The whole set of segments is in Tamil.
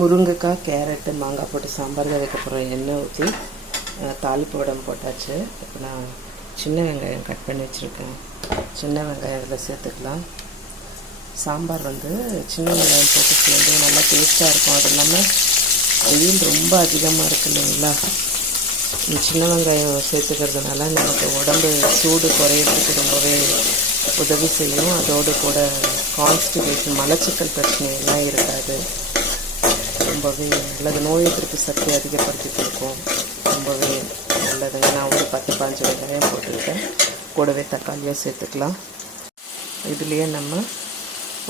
முருங்கைக்காய், கேரட்டு, மாங்காய் போட்டு சாம்பார் தான் வைக்க போகிறோம். எண்ணெய் ஊற்றி தாளிப்பு வடம் போட்டாச்சு. இப்போ நான் சின்ன வெங்காயம் கட் பண்ணி வச்சுருக்கேன். சின்ன வெங்காயம் இதில் சேர்த்துக்கலாம். சாம்பார் சின்ன வெங்காயம் போட்டு சேர்ந்து நல்லா டேஸ்ட்டாக இருக்கும். அது இல்லாமல் வெயில் ரொம்ப அதிகமாக இருக்குது இல்லைங்களா? சின்ன வெங்காயம் சேர்த்துக்கிறதுனால நமக்கு உடம்பு சூடு குறையிறதுக்கு ரொம்பவே உதவி செய்யும். அதோடு கூட கான்ஸ்டிபேஷன், மலச்சிக்கல் பிரச்சனையெல்லாம் இருக்காது. ரொம்பவே நல்லது. நோய் எதிர்ப்பு சக்தி அதிகப்படுத்தி கொடுக்கும். ரொம்பவே நல்லதுங்க. நான் ஒரு 10-15 வெங்காயம் போட்டுருக்கேன். கூடவே தக்காளியாக சேர்த்துக்கலாம். இதுலேயே நம்ம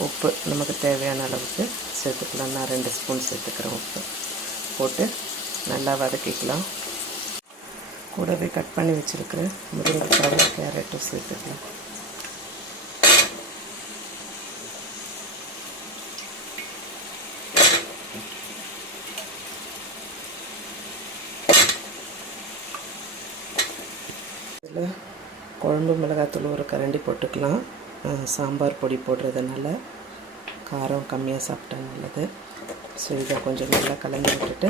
உப்பு நமக்கு தேவையான அளவுக்கு சேர்த்துக்கலாம். நான் 2 ஸ்பூன் சேர்த்துக்கிறேன். உப்பு போட்டு நல்லா வதக்கிக்கலாம். கூடவே கட் பண்ணி வச்சுருக்கிற முருங்கைக்காய், கேரட்டும் சேர்த்துக்கலாம். இதில் குழம்பு மிளகாத்தூள் ஒரு கரண்டி போட்டுக்கலாம். சாம்பார் பொடி போடுறதுனால காரம் கம்மியாக சாப்பிட்டா நல்லது. ஸோ இதை கொஞ்சம் நல்லா கலந்து விட்டுட்டு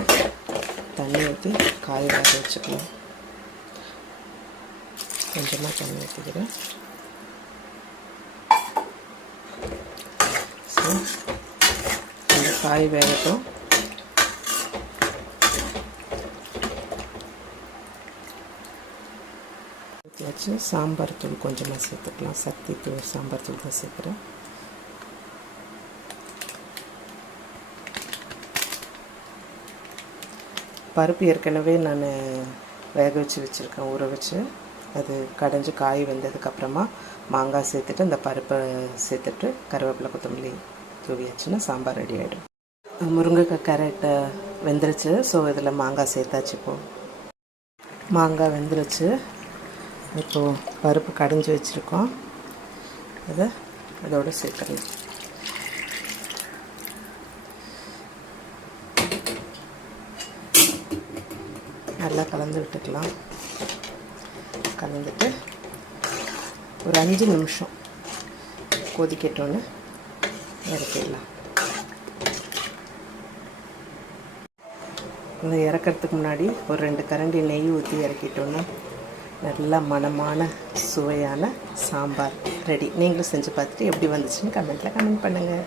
தண்ணி ஊற்றி காய வேக வச்சுக்கலாம். கொஞ்சமாக தண்ணி ஊற்றிக்கிறேன். ஸோ இந்த காய் வேகட்டும். வச்சு சாம்பார் தூள் கொஞ்சமாக சேர்த்துக்கலாம். சக்தி தூள், சாம்பார் தூள் தான் சேர்க்குறேன். பருப்பு ஏற்கனவே நான் வேக வச்சுருக்கேன், ஊற வச்சு. அது கடைஞ்சி காய் வெந்ததுக்கப்புறமா மாங்காய் சேர்த்துட்டு அந்த பருப்பை சேர்த்துட்டு கருவேப்பிலை, கொத்தமல்லி தூவியாச்சுன்னா சாம்பார் ரெடி ஆகிடும். முருங்கைக்காய், கேரட்டை வெந்துருச்சு. ஸோ இதில் மாங்காய் சேர்த்தாச்சு. இப்போது மாங்காய் வெந்துருச்சு. இப்போது பருப்பு கடைஞ்சி வச்சுருக்கோம். அதை அதோடு சேர்த்துடலாம். நல்லா கலந்து விட்டுக்கலாம். கலந்துட்டு ஒரு 5 நிமிஷம் கொதிக்கட்டோன்னு இறக்கிடலாம். இந்த இறக்கிறதுக்கு முன்னாடி ஒரு 2 கரண்டி நெய் ஊற்றி இறக்கிட்டோன்னா நல்ல மணமான சுவையான சாம்பார் ரெடி. நீங்களும் செஞ்சு பார்த்துட்டு எப்படி வந்துச்சுன்னு கமெண்ட்டில் கமெண்ட் பண்ணுங்கள்.